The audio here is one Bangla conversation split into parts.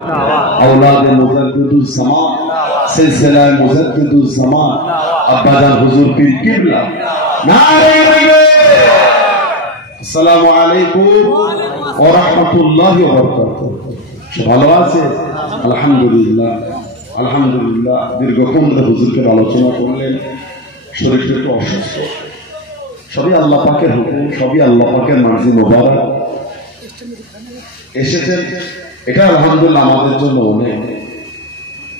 औलाद मुजद्दिदुल ज़मान सिलसिला मुजद्दिदुल ज़मान अब्बाजान हुजूर पीर किबला नारे अस्सलामु अलैकुम व रहमतुल्लाहि व बाराकातुहू। ভালো আছে? আলহামদুলিল্লাহ আলহামদুলিল্লাহ। দীর্ঘক্ষণ ধরে হুজুরকে আলোচনা করলেন, শরীরটা একটু অসুস্থ, সবই আল্লাহ পাকের হুকুম, সবই আল্লাহ পাকের মার্জি মোবারক। এসেছেন, এটা আলহামদুলিল্লাহ আমাদের জন্য অনেক।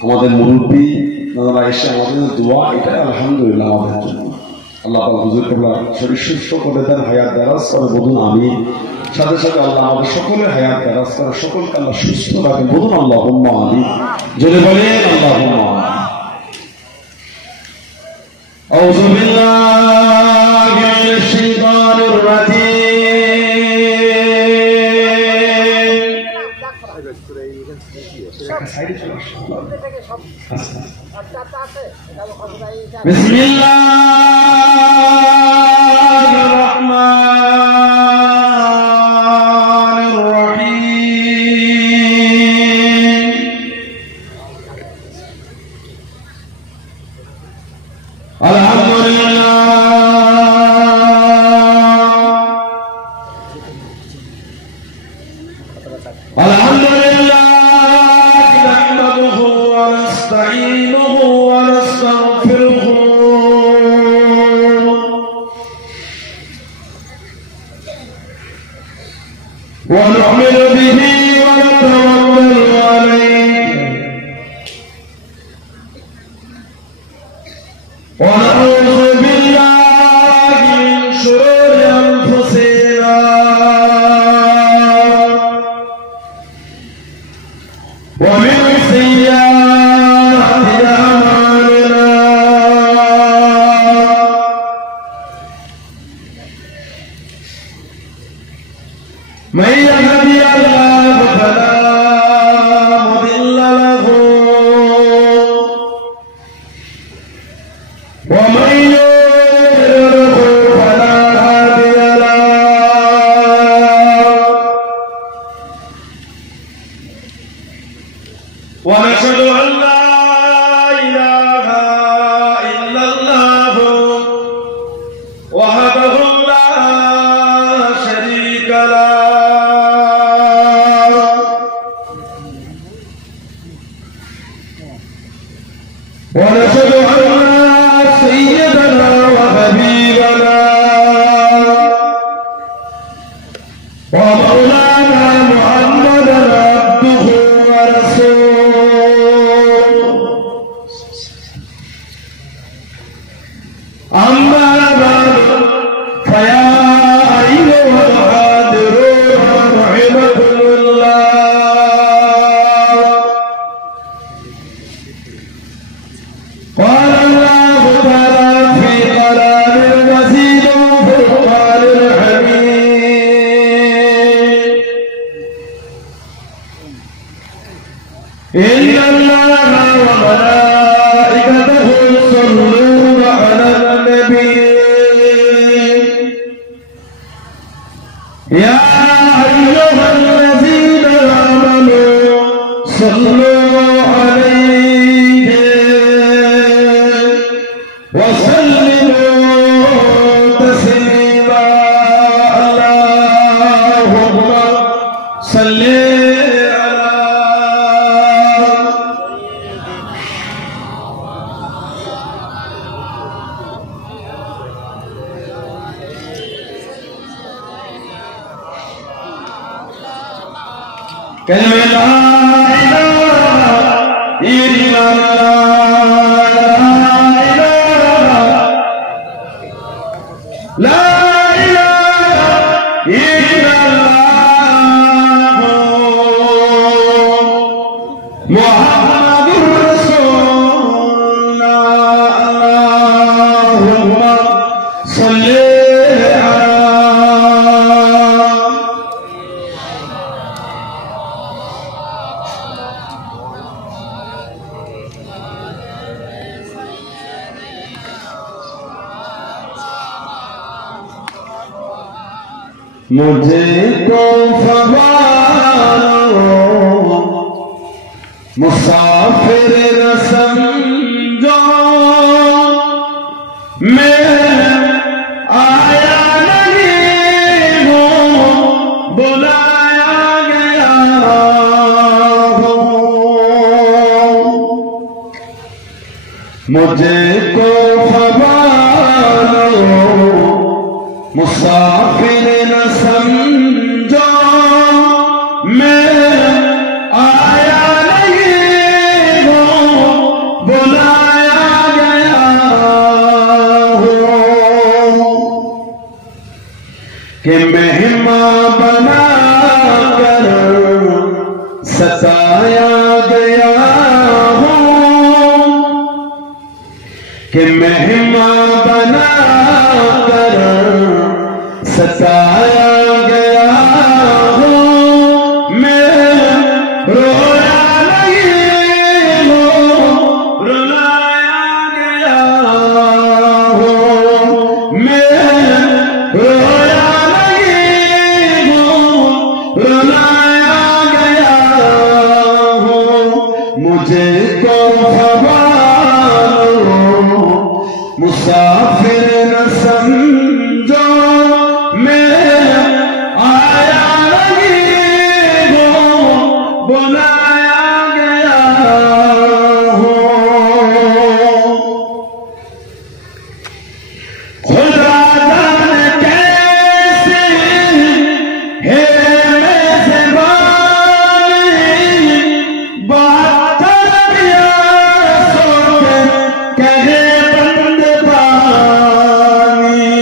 আমাদের মুরব্বী নানারা এসে আমাদের দোয়া, এটা আলহামদুলিল্লাহ আমাদের জন্য। আল্লাহ পাক হুজুর কেবলা শরীর সুস্থ করে দেন, হায়াত দারাজ করে, বলুন আমিন। সাথে সাথে আল্লাহ আমাদের সকলের হায়াত দারাজ করে, সকলকে আল্লাহ সুস্থ রাখেন, বলুন আল্লাহুম্মা আমিন। জোরে বলেন আল্লাহুম্মা আমিন। আউযু বিল্লাহি মিনাশ শাইতানির রাজীম। বিসমিল্লাহির রহমানির রহিম। আলহামদুলিল্লাহ আলহামদুলিল্লাহ নাহমাদুহু ওয়া নাস্তাঈনুহু ওয়া নাস্তাগফিরুহু ওয়া নু'মিनु বিহি ওয়া নাতাওয়াক্কালু আলাইহি ওয়া নাউযু বিল্লাহি মিন শুরুরি আনফুসিনা ওয়া মিন সাইয়্যাতি আ'মালিনা। মান ইয়াহদিহিল্লাহু ফালা মুদিল্লা লাহু ওয়া মান يضلل فلا هادي له ونشهد أن لا إله إلا الله وحده لا شريك له ونشهد أن سيدنا وحبيبنا ومولانا محمدا عبده ورسوله. أما بعد فيا أيها الحاضرون رحمكم الله. قال الله تعالى في كلام المزيد وفرقان الحميد: إن الله وملائكته يصلون على النبي يا أيها الذين آمنوا صلوا عليه وسلموا تسليما. اللهم صل كلمة لا إله إلا الله لا إله إلا الله محمد رسول الله. اللهم صل मुझे तो फवारो मुसाफिर न समझो मैं आया नहीं हूँ बुलाया गया हूँ मुझे को खबर मुसाफिर न समझो मैं आया नहीं हूँ बुलाया गया हूँ कि मेहमान बना कर सताया गया हूँ कि मेहमान बना कर सताया गया हूँ मैं रोया नहीं हूँ रुलाया गया हूँ मैं रोया नहीं हूँ रुलाया गया हूँ मुझे को खबर मुसाफिर न समझो मैं आया नहीं हूँ बुलाया गया हूँ खुदा जाने कैसे है मेज़बानी बात दिया सोचे कहे बंद पानी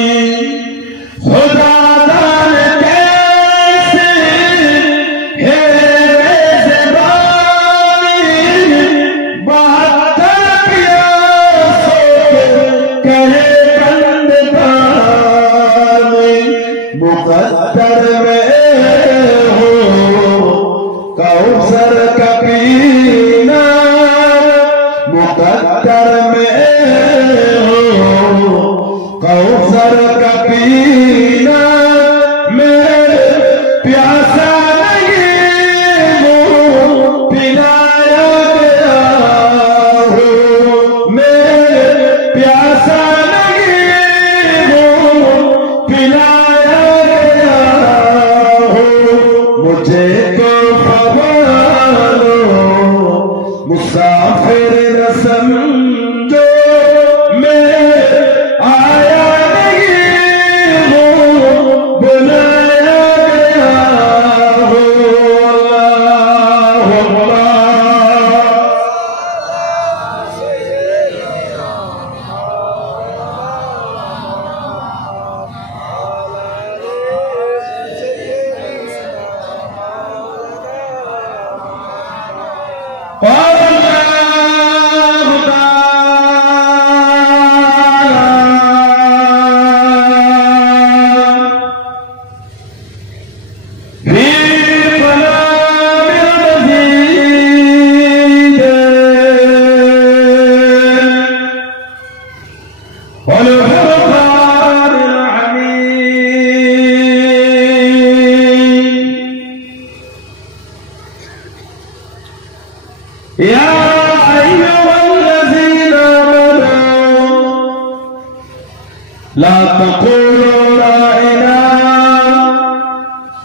खुदा जाने कैसे है मेज़बानी बात दिया सोचे कहे बंद पानी मुक़द्दर में हो कौसर का पीना मुक़द्दर में हो कौसर का पीना मैं प्यासा नहीं हूँ पिलाया गया हूँ मैं प्यासा नहीं हूँ पिलाया गया हूँ मुझे तो खबर मुसाफिर न समझो मैं आया नहीं हूँ बुलाया गया हूँ अल्लाहु अकबर يا أيها الذين آمنوا لا تقولوا راعنا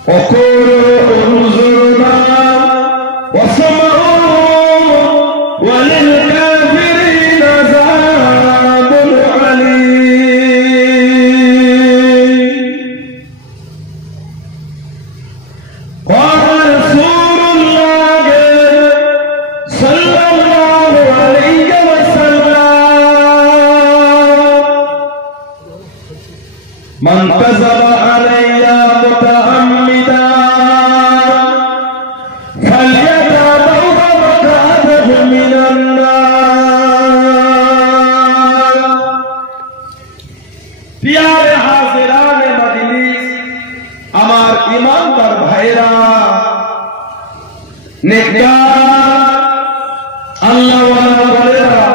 وقولوا انظرنا واسمعوا وللكافرين عذاب أليم قال رسول الله صلى الله عليه وسلم من كذب علي متعمدا فليتبوأ مقعده من النار प्यारे हाजिराने मजलिस আমার ইমানদার ভাইরা নেককার আল্লাহওয়ালা বলেরা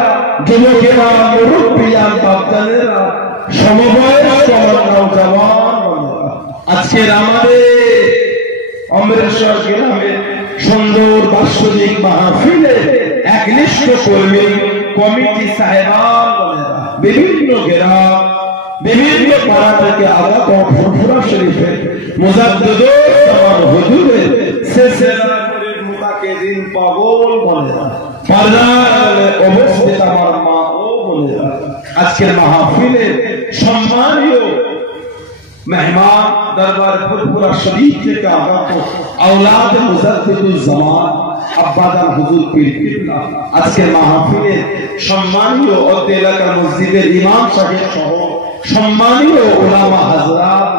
যুবকেরা মুরব্বিয়ান বাপদাদেরা সমবয়স্ক নওজওয়ান বলেরা আজকের আমাদের অমৃতসর গ্রামে সুন্দর বাৎসরিক মাহফিলে একনিষ্ঠ কর্মী কমিটি সাহেবান বিভিন্ন গ্রাম বিভিন্ন পাড়া থেকে আগত ফুরফুরা শরীফে মুজাদ্দিদুল হুজুরের সিলসিলা করে মুতাকিদিন পাগল বলেরা পাড়ায় অবস্থিত আমার মা ও বলেরা আজকের মাহফিলে সম্মানীয় মেহমান দরবার ফুরফুরা শরীফ থেকে আগত আওলাদ মুজাদ্দিদুল জামান আব্বাজান হুজুর পীর কিবলা আজকের মাহফিলে সম্মানীয় অত্র এলাকার মসজিদের ইমাম সাহেব সহ সম্মানীয় উলামা হযরত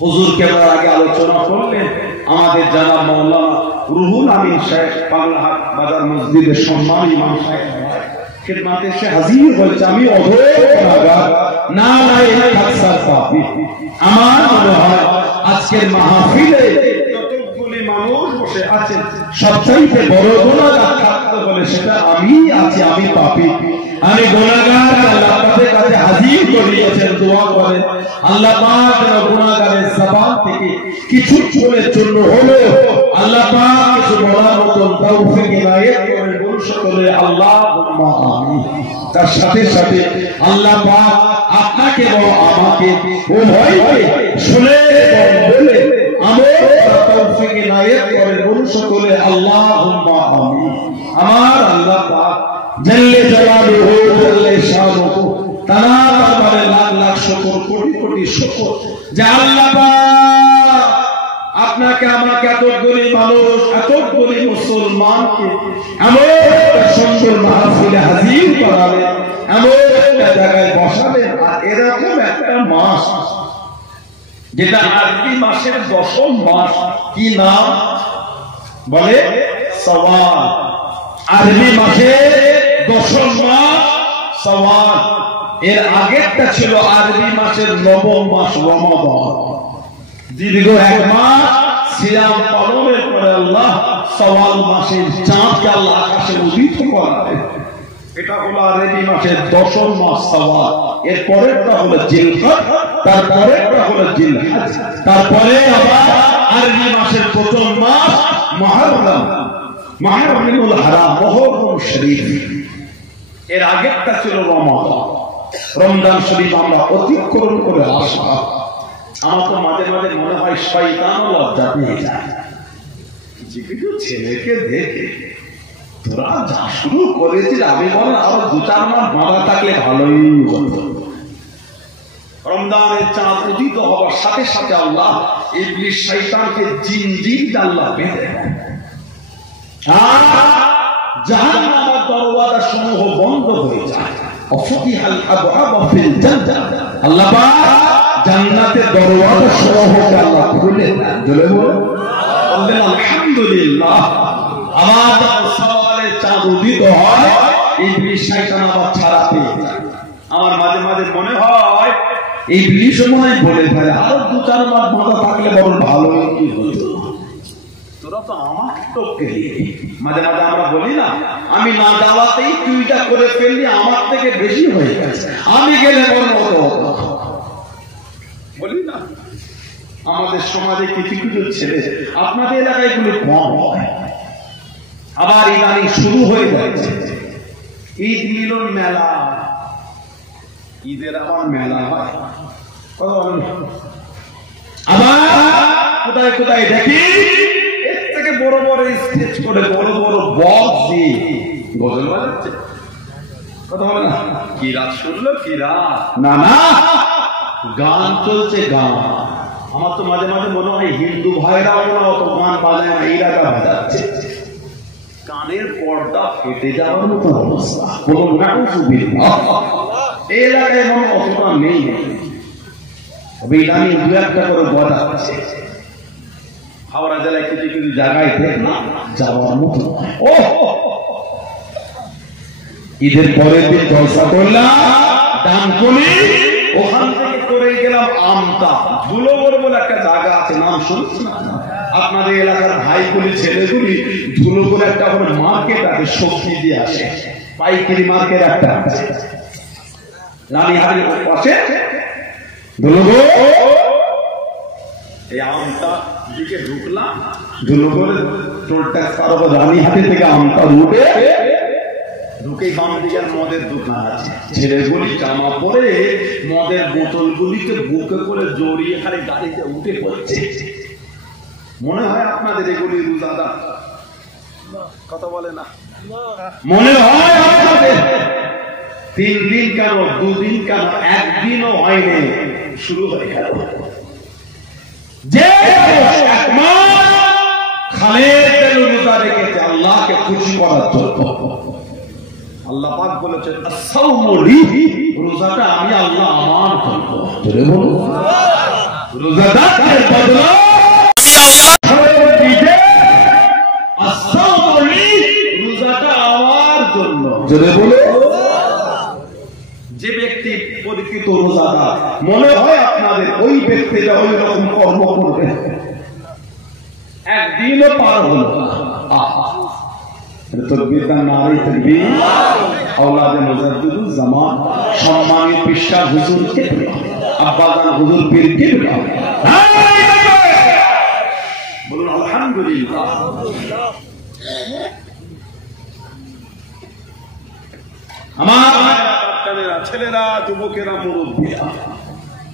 হুজুর কেবলার আগে আলোচনা করলেন আমাদের জানাব মাওলানা রুহুল আমিন সাহেব পাগলাহাট বাজার মসজিদের সম্মানী ইমাম সাহেব খিদমতে এসে হাজির হয়েছে। আমি অধৈর্য গুনাহগার না আকসার পাপী। আমার মনে হয় আজকের মাহফিলে যতগুলি মানুষ বসে আছেন সবচাইতে বড় গুনাহগার থাকতে বলে সেটা আমি আছি, আমি পাপী, আমি গুনাহগার। আল্লাহ পাকের কাছে হাজির করিয়েছেন, দোয়া করেন আল্লাহ পাক গুনাহগারের জবান থেকে কিছু চুলের জন্য হলো আল্লাহ পাক কিছু বলার মতো তৌফিক ইনায়েত করেন। বলুন সকলে আল্লাহুম্মা আমিন। তার সাথে সাথে আল্লাহ পাক আপনাকে এবং আমাকে উভয়কে শুনে এবং বলে আমল তৌফিক ইনায়েত করেন। বলুন সকলে আল্লাহুম্মা আমিন। আমার আল্লাহ পাক জাল্লে জালালুহু জাল্লে শানুহু তাআলা দরবারে লাখ লাখ শুকর কোটি কোটি শুকর যে আল্লাহ পাক আপনাকে আমাকে এতগুলি মানুষ এতগুলি মুসলমানকে এমন একটা সুন্দর মাহফিলে হাজির করালেন, এমন একটা জায়গায় বসালেন। আর এরকম একটা মাস যেটা আরবি মাসের 10ম মাস, কি নাম বলে? শাওয়াল। আরবি মাসের 10ম মাস শাওয়াল। এর আগেরটা ছিল আরবি মাসের 9ম মাস রমাদান। দীর্ঘ 1 মাস সিয়াম পালনের পরে আল্লাহ শাওয়াল মাসের চাঁদকে আল্লাহ আকাশে উদিত করালেন। এটা হলো আরবি মাসের 10ম মাস শাওয়াল। এর পরেরটা হলো জিলকদ, তারপরেরটা হলো জিলহজ, তারপরে আবার আরবি মাসের 1ম মাস মুহররম, মুহররমুল হারাম, মুহররম শরীফ। এর আগেরটা ছিল রমাদান। রমজান শরীফ আমরা অতিক্রম করে আসলাম। আমার তো মাঝে মাঝে মনে হয় শয়তান লজ্জা পেয়ে যায়, কিছু ছেলেকে দেখে তোরা যা শুরু করেছিস আমি বলেন আরো 2-4 মাস বাঁধা থাকলে ভালোই হতো। রমজানের চাঁদ উদিত হওয়ার সাথে সাথে আল্লাহ ইবলিস শয়তানকে জিনজির আল্লাহ বেঁধে দেন, আর জাহান্নামের দরওয়াজা সমূহ বন্ধ হয়ে যায়। অফতিহাল আবওয়াব ফিল জান্নাহ, আল্লাহ পাক জান্নাতের দরওয়াজা সমূহ আল্লাহ খুলে দেন। জোরে বলুন আলহামদুলিল্লাহ। আমার সওয়ালের চাঁদ উদিত হয়, ইবলিস শয়তান আবার ছাড়া পেয়ে যায়। আমার মাঝে মাঝে মনে হয় ইবলিস মনে বলে ফেলে আরো 2-4 মাস বাঁধা থাকলে বড় ভালো কি হতো, তোরা তো আমার টপকে দিলি। মাঝে মাঝে আমরা বলি না, আমি না যাওয়াতেই তুইটা করে ফেললি, আমার থেকে বেশি হয়ে গেছে, আমি গেলে বড় হতো, বলি না। আমাদের সমাজে কিছু কিছু ছেলে, আপনাদের এলাকায় গুলো কম হয়, আবার ইদানিং শুরু হয়ে যাচ্ছে ঈদ মিলন মেলা। ঈদের আবার মেলা হয়, আবার কোথায় কোথায় দেখি এর থেকে বড় বড় স্টেজ করে বড় বড় বক্স দিয়ে গজল বাজাচ্ছে। কথা বলে না, কি রাত শুনলো, কি রাত, না না গান চলছে, গান। আমার তো মাঝে মাঝে মনে হয় হিন্দু ভাইরাও না অত গান বাজায় না, এরা বাজাচ্ছে। কানের পর্দা ফেটে যাওয়ার মতো অবস্থা, কোনো সুবিধা এই এলাকায় মনে অতটা নেই। তবে ইদানিং 2-1টা করে বাজাচ্ছে। হাওড়া জেলায় কিছু কিছু জায়গায় দেখলাম যাওয়ার মতো। ও ঈদের পরের দিন জলসা করলাম ডানকুনি, ওখান থেকে করে গেলাম আমতা। ধুলোগড় বলে একটা জায়গা আছে, নাম শুনছেন আপনাদের এলাকার ভাইগুলি ছেলেগুলি? ধুলোগড় একটা মার্কেট আছে, সবজি দিয়ে আসে, পাইকারি মার্কেট একটা আছে রানীহাটির পাশে। ধুলোগড় এই আমটা দিকে ঢুকলাম, ঢুকে টোল ট্যাক্স পার হবে রানীহাটি থেকে আমটা উঠে ঢুকে বাম দিকের মদের দোকান আছে, ছেলেগুলি জামা পরে মদের বোতলগুলিকে বুকে করে জড়িয়ে খালি গাড়িতে উঠে পড়ছে। মনে হয় আপনাদের এগুলি রোজাদার? কথা বলে না, মনে হয় আপনাদের 3 দিন কেন 2 দিন কেন 1 দিনও হয়নি শুরু হয়ে গেল। যে খালেদ রোজা রেখেছে আল্লাহকে খুশি করার জন্য, আল্লাহ পাক বলেছেন আস-সাওমু লি, রোজাটা আমি আল্লাহ আমার জন্য। জোরে বলুন রোজাদারের বদলা যে ব্যক্তি পরিচিত রোজাদার, মনে হয় আপনাদের ওই ব্যক্তিটা ওই রকম কর্ম করবে, একদিনও পার হল সম্মানিত পৃষ্ঠা হুজুরকে আব্বাজান হুজুর পীরকে বলুন আলহামদুলিল্লাহ। আমার ছেলেরা, যুবকেরা, মুরব্বীরা,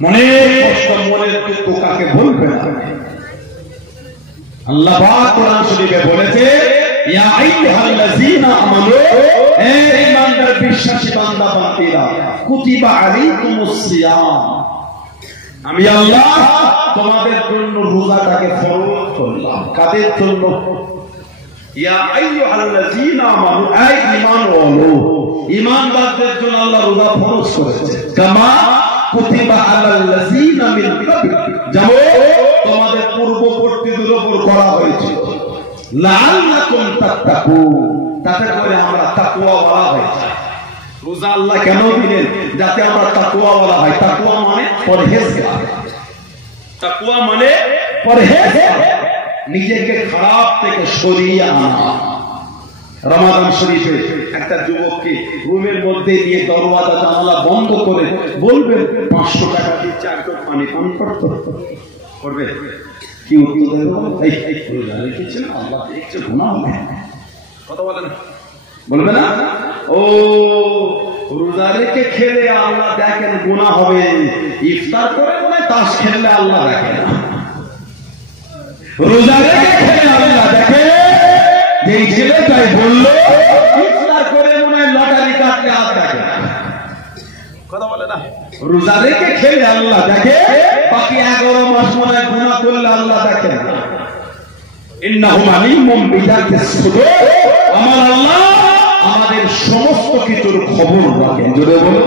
মনে কষ্ট, মনের দুঃখ কাকে বলবে না? আল্লাহ পাক কোরআন শরীফে বলেছে ইয়া আইয়ুহাল্লাযীনা আমানু, হে ঈমানদার বিশ্বাসী বান্দা বান্দীরা, কুতিবা আলাইকুমুস সিয়াম, আমি আল্লাহ তোমাদের জন্য রোজাটাকে ফরজ করলাম। কাদের জন্য? ইয়া আইয়ুহাল্লাযীনা আমানু, এই ঈমানওয়ালো, ঈমানদারদের জন্য আল্লাহ রোজা ফরজ করেছে। কামা কুতিবা আলাল্লাযীনা মিন ক্বাবলিকুম, যেমন তোমাদের পূর্ববর্তীদের উপর করা হয়েছিল, লাআল্লাকুম তাত্তাকুন, তাতে করে আমরা তাকওয়াওয়ালা হই। রোজা আল্লাহ কেন দিলেন? যাতে আমরা তাকওয়াওয়ালা হই। তাকওয়া মানে পরহেজগার, তাকওয়া মানে পরহেজগার, নিজেকে খারাপ থেকে সরিয়ে আনা। রমাদান শরীফে একটা যুবককে রুমের মধ্যে নিয়ে দরওয়াজা জানালা বন্ধ করে বলবেন 500 টাকা দিয়ে 4 কাপ পানি পান করতে করবে, কি উত্তর দেবে? এই রোজা রেখেছেন, আল্লাহ দেখছে, গুনাহ হবে। কথা বলেন, বলবে না? ও রোজা রেখে খেলে আল্লাহ দেখেন, গুনাহ হবে। ইফতার করে মনে তাস খেললে আল্লাহ দেখে না, রোজা রেখে খেলে আল্লাহ দেখে। যেই ছেলেটাই বললো ইফতার করে মনে হয় লটারি কাটলে আর দেখে না। কথা বলে না? রোজা রেখে খেলে আল্লাহ দেখে, বাকি 11 মাস মনে হয় গুনাহ করলে আল্লাহ দেখে না। ইন্নাহু আলিমুম বিযাতিস সুদূর, আমার আল্লাহ আমাদের সমস্ত কিছুর খবর রাখেন। জোরে বলো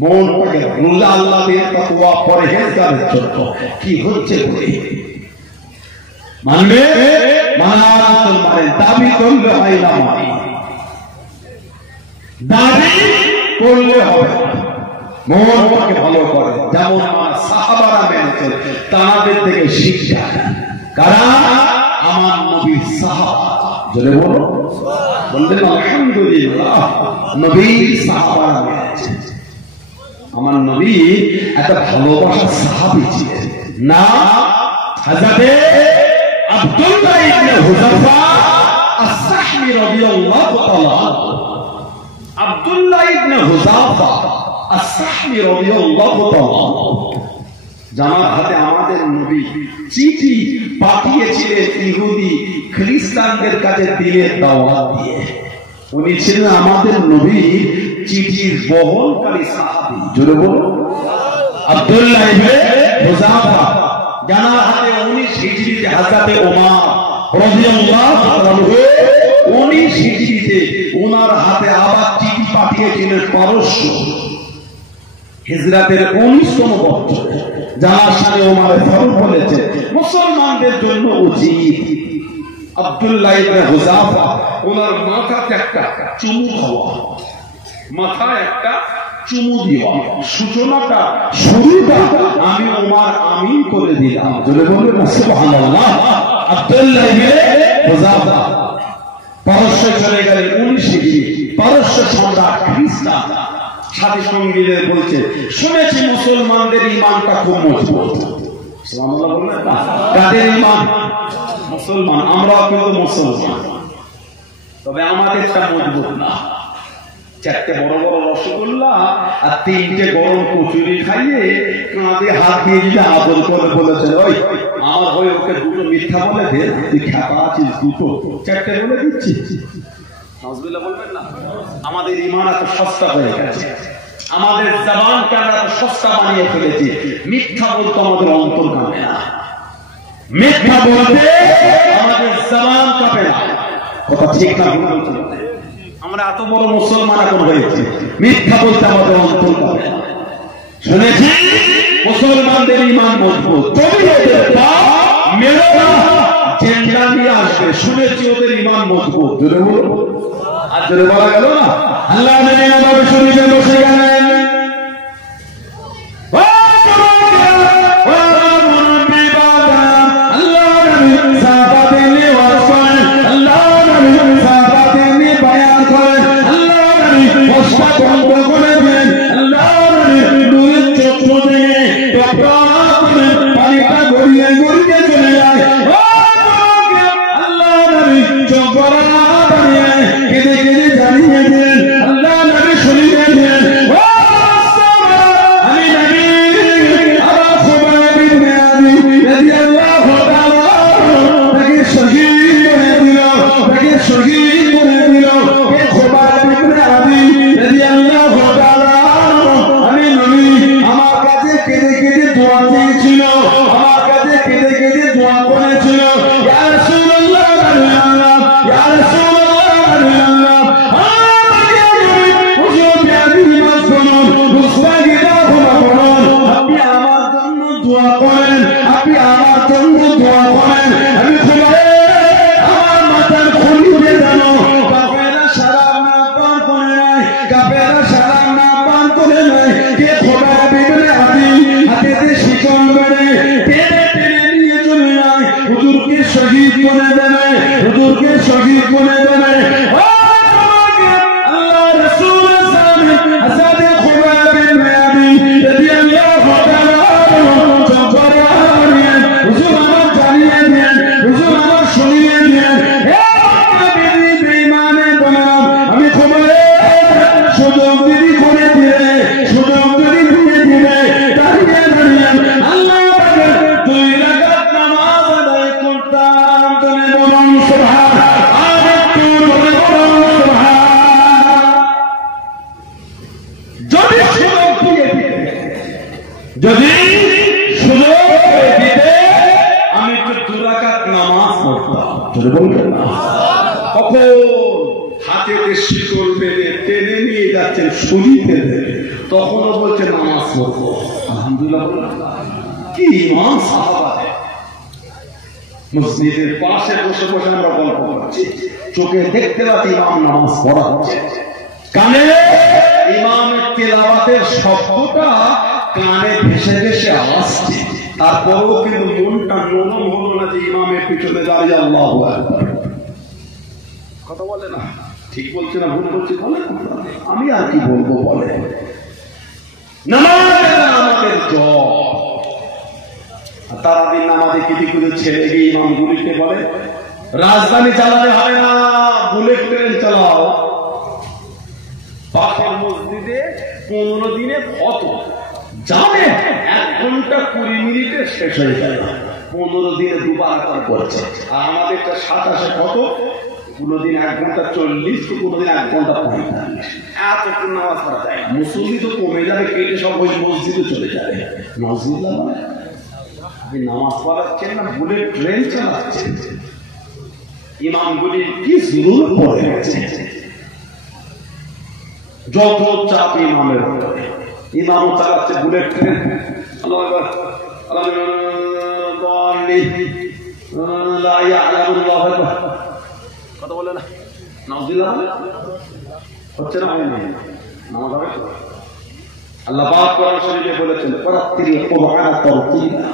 মন থেকে রোজা আল্লাহ দিয়ে তাকওয়া পরহেজগারের জন্য। কি হচ্ছে বলে মানবে, মানার মানেন, দাবি করলে হয় না, মানে দাবি করলে হবে। মনকে ভালো করে, যেমন সাহাবারা মেনেছে, তাদের থেকে শিক্ষা। কারা? আমার নবীর সাহাবা। জোরে বলো, বললেন আলহামদুলিল্লাহ, নবীর সাহাবারা মেনেছে। আমার নবী এত ভালোবাসার সাহাবী ছিলেন না? হযরতে আব্দুল্লাহ ইবনে হুযাফা আস-সাহমি রাদিয়াল্লাহু তাআলা, আব্দুল্লাহ ইবনে হুযাফা আস-সাহমি রাদিয়াল্লাহু তাআলা, যার হাতে আমাদের নবী চিঠি পাঠিয়েছিলেন ইহুদি খ্রিস্টানদের কাছে দিনের দাওয়াত দিয়ে। উনি ছিলেন আমাদের নবী চিঠির বহনকারী সাহাবী। জোরে বলুন আব্দুল্লাহ ইবনে হুযাফা, যার হাতে 19 হিজরিতে হযরতে ওমর রাদিয়াল্লাহু আনহু 19 হিজরিতে ওনার হাতে আবার চিঠি পাঠিয়েছিলেন পারস্য, হিজরতের 19তম বছরে। যার সাথে ওমর ফারুক বলেছে মুসলমানদের জন্য উচিত আব্দুল্লাহ ইবনে হুযাফা ওনার মাথাতে একটা চুমু খাওয়া, মাথায় একটা চুমু দিয়া, সূচনাটা শুরুটা আমি ওমর আমিন করে দিলাম। জোরে বলবেন না সুবহানাল্লাহ। আব্দুল্লাহ ইবনে হুযাফা পারস্য চলে গেলেন 19 হিজরি। পারস্য সম্রাট খ্রিস্টান সাথী সঙ্গীদের বলছে, শুনেছি মুসলমানদের ঈমানটা খুব মজবুত, কাদের ইমান? মুসলমান। আমরাও কিন্তু মুসলমান, তবে আমাদেরটা মজবুত না। 4টে বড় বড় রসগোল্লা আর 3টে গরম কচুরি খাইয়ে কাঁধে হাত দিয়ে দিলে আদর করে বলেছে, ওই আমার হয়ে ওকে 2টো মিথ্যা বলে দে, তুই খাতা আছিস 2টো, 4টে বলে দিচ্ছি। নাউজুবিল্লাহ বলবেন না? আমাদের ইমান এত সস্তা হয়ে গেছে, আমাদের জবানকে আমরা এত সস্তা বানিয়ে ফেলেছি। মিথ্যা বলতে আমাদের অন্তর কাঁপে না, মিথ্যা বলতে আমাদের জবান কাঁপে না। কথা ঠিক না? আমরা এত বড় মুসলমান এখন হয়েছি, মিথ্যা বলতে আমাদের অন্তর কাঁপে না। শুনেছি মুসলমানদের ইমান মজবুত, তবে ওদের পাপ মেরে না জেন্ডা নিয়ে আসবে। শুনেছি ওদের ইমান মজবুত। জোরে বলো, আর জোরে বলা গেল না? আল্লাহ নবী নবী শরীফে বসে গেলেন, যদি সুযোগ দিতে আমি একটু 2 রাকাত নামাজ পড়তাম। কখন হাতেতে শিকল বেঁধে টেনে নিয়ে যাচ্ছেন শরীরে, তখনও বলছে নামাজ পড়বো। আলহামদুলিল্লাহ, কি ইমান সাহাবাদের। মসজিদের পাশে বসে বসে আমরা গল্প করছি, চোখে দেখতে পাচ্ছি ইমাম নামাজ পড়া হচ্ছে, কানে ইমামের তেলাওয়াতের শব্দটা কানে ভেসে ভেসে আসছে, তারপরেও কিন্তু মনটা নরম হলো না যে ইমামের পিছনে দাঁড়িয়ে আল্লাহু আকবার। কথা বলে না? ঠিক বলছে না ভুল বলছে? বলে আমি আর কি বলবো? বলে আমাদের জব তারাবির নামাজে কিছু কিছু ছেড়ে গিয়ে ইমাম গুলিকে বলে, রাজধানী চালাতে হয় না, বুলেট ট্রেন চালাও। পাশের মসজিদে 15 দিনে কত জানে, 1 ঘন্টা 20 মিনিটে শেষ হয়ে যায়, 15 দিনে 2 বার করছে। আর আমাদেরটা 27 কত, 15 দিন 1 ঘন্টা 40, 15 দিন 1 ঘন্টা 45। এতক্ষণ নামাজ পড়া যায়। মুসল্লি তো কমে যাবে, কেটে সব ওই মসজিদে চলে যাবে। মসজিদ আপনি নামাজ পড়াচ্ছেন না, বুলেট ট্রেন চালাচ্ছেন। ইমামগুলির কি জরুরত পড়ে গেছে, যত চাপ ইমামের উপরে। ইমামও চালাচ্ছে বুলেট ট্রেন। কথা বলে না? নাউজুবিল্লাহ হচ্ছে না? নামাজ হবে। আল্লাহ পাক কোরআন শরীফে বলেছেন, ওয়ারাত্তিল কুরআনা তারতিলা।